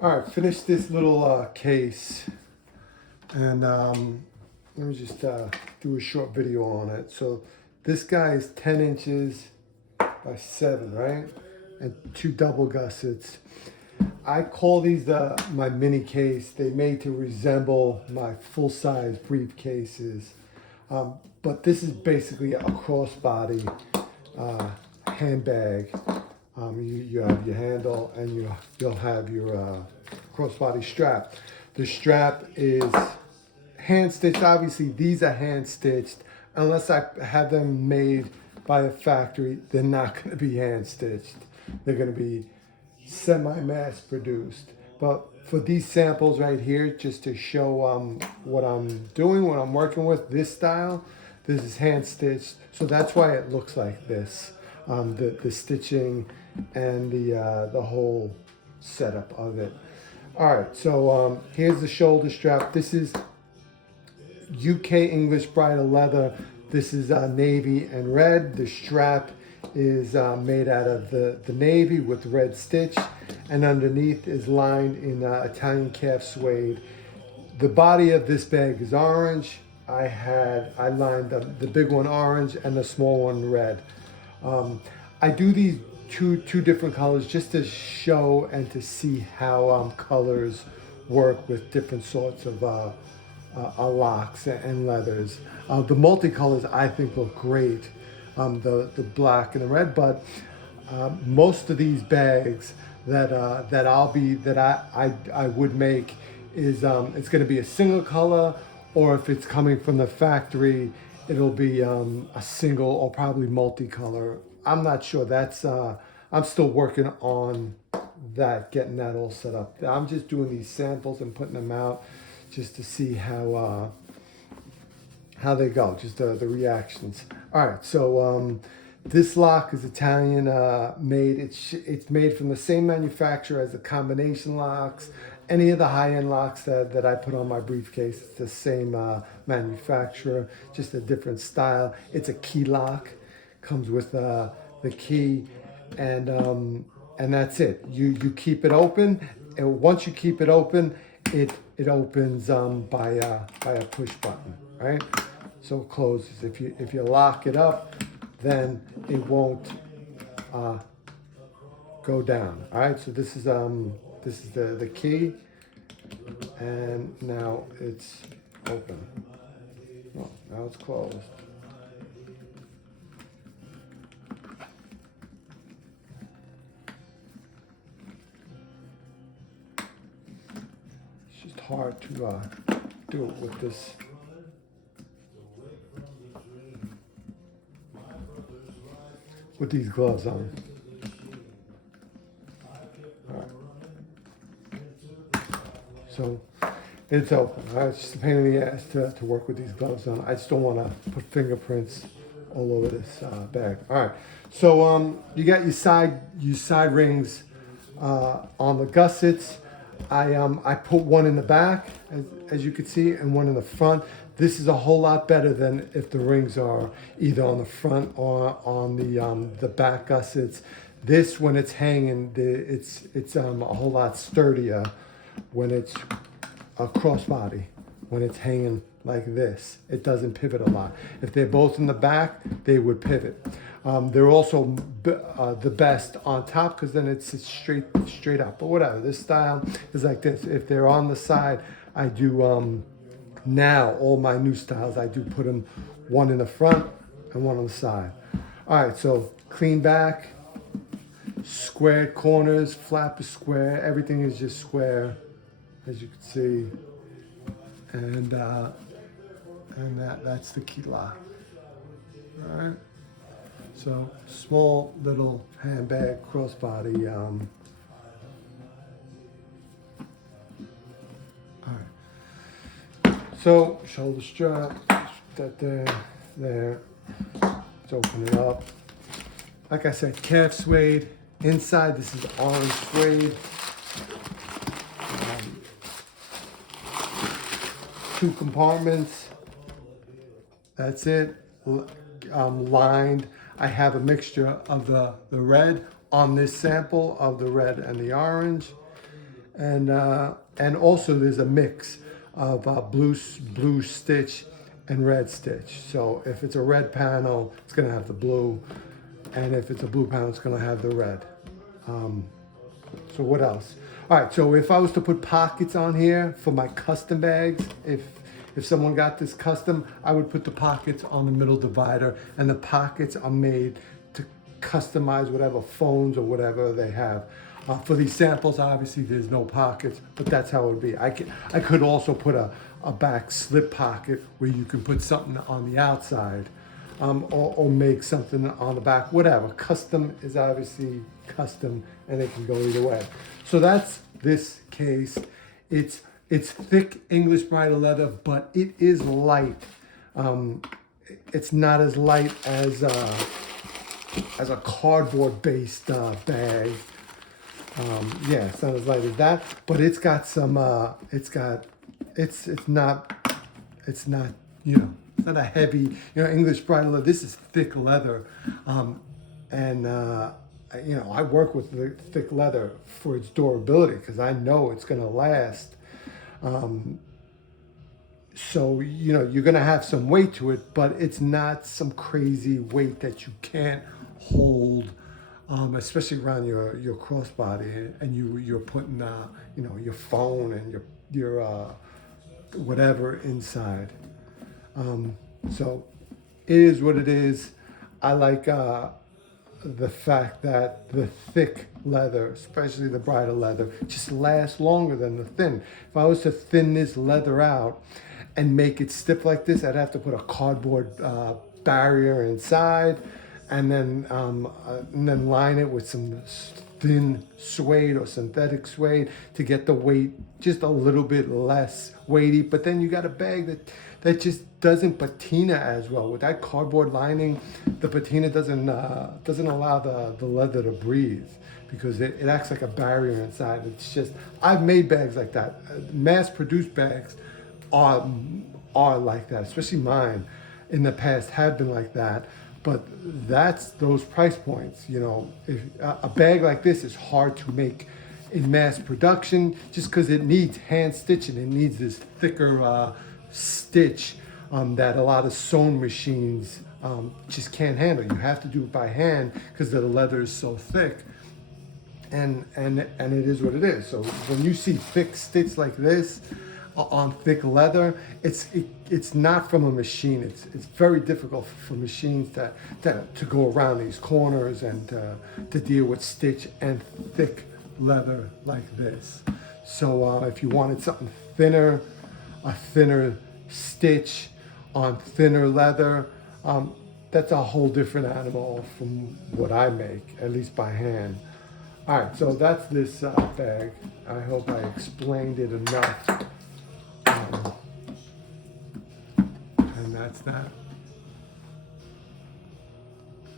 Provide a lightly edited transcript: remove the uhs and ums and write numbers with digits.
All right, finished this little case, and let me just do a short video on it. So this guy is 10 inches by 7, right? And 2 double gussets. I call these my mini case. They made to resemble my full-size briefcases. But this is basically a crossbody handbag. You have your handle and you'll have your crossbody strap. The strap is hand stitched. Obviously, these are hand stitched. Unless I have them made by a factory, they're not going to be hand stitched. They're going to be semi-mass produced. But for these samples right here, just to show what I'm doing, what I'm working with, this style, this is hand stitched. So that's why it looks like this. The stitching and the whole setup of it. All right, so here's the shoulder strap. This is UK English bridal leather. This is navy and red. The strap is made out of the navy with red stitch, and underneath is lined in Italian calf suede. The body of this bag is orange. I lined the big one orange and the small one red. I do these two different colors just to show and to see how colors work with different sorts of locks and leathers. The multicolors I think look great, the black and the red, but most of these bags that I would make is it's going to be a single color, or if it's coming from the factory, it'll be a single or probably multicolor. I'm not sure. That's I'm still working on that, getting that all set up. I'm just doing these samples and putting them out just to see how they go, just the reactions. All right, so this lock is Italian made. It's made from the same manufacturer as the combination locks. Any of the high-end locks that I put on my briefcase, it's the same manufacturer, just a different style. It's a key lock, comes with the key, and that's it. You keep it open, and once you keep it open, it opens by a push button, right? So it closes. If you lock it up, then it won't go down. All right. So this is the key, and now it's open. Oh, now it's closed. It's just hard to do it with this. With these gloves on. All right. So it's open. All right? It's just a pain in the ass to work with these gloves on. I just don't want to put fingerprints all over this bag. All right. So you got your side rings on the gussets. I put one in the back, as you can see, and one in the front. This is a whole lot better than if the rings are either on the front or on the back gussets. This, when it's hanging, it's a whole lot sturdier when it's a crossbody. When it's hanging like this, it doesn't pivot a lot. If they're both in the back, they would pivot. They're also the best on top because then it's straight up. But whatever, this style is like this. If they're on the side, I do now all my new styles. I do put them one in the front and one on the side. All right, so clean back, square corners, flap is square. Everything is just square, as you can see, and that's the key lock. All right. So small little handbag crossbody. All right. So shoulder strap, that there. Let's open it up. Like I said, calf suede. Inside, this is orange suede. 2 compartments. That's it. Lined. I have a mixture of the red on this sample of the red and the orange. and also there's a mix of blue stitch and red stitch. So if it's a red panel, it's going to have the blue, and if it's a blue panel, it's going to have the red. So what else? All right, so if I was to put pockets on here for my custom bags, if someone got this custom, I would put the pockets on the middle divider, and the pockets are made to customize whatever phones or whatever they have. For these samples, obviously there's no pockets, but that's how it would be. I could also put a back slip pocket where you can put something on the outside, or make something on the back, whatever. Custom is obviously custom, and it can go either way. So that's this case. It's thick English bridal leather, but it is light. It's not as light as a cardboard based bag. Yeah, it's not as light as that, but it's got some. It's not. It's not. It's not a heavy. English bridal leather. This is thick leather, and I work with the thick leather for its durability because I know it's going to last. So you're going to have some weight to it, but it's not some crazy weight that you can't hold. Especially around your crossbody, and you're putting your phone and your whatever inside. So it is what it is. I like the fact that the thick leather, especially the bridal leather, just lasts longer than the thin. If I was to thin this leather out and make it stiff like this, I'd have to put a cardboard barrier inside, and then line it with some thin suede or synthetic suede to get the weight just a little bit less weighty. But then you got a bag that just doesn't patina as well. With that cardboard lining, the patina doesn't allow the leather to breathe because it acts like a barrier inside. It's just, I've made bags like that. Mass-produced bags are like that, especially mine in the past have been like that. But that's those price points. If a bag like this is hard to make in mass production, just because it needs hand stitching. It needs this thicker stitch that a lot of sewing machines just can't handle. You have to do it by hand because the leather is so thick, and it is what it is. So when you see thick stitch like this on thick leather, it's not from a machine. It's very difficult for machines to go around these corners and to deal with stitch and thick leather like this. So if you wanted something thinner, a thinner stitch on thinner leather, that's a whole different animal from what I make, at least by hand. All right, so that's this bag. I hope I explained it enough. And that's that.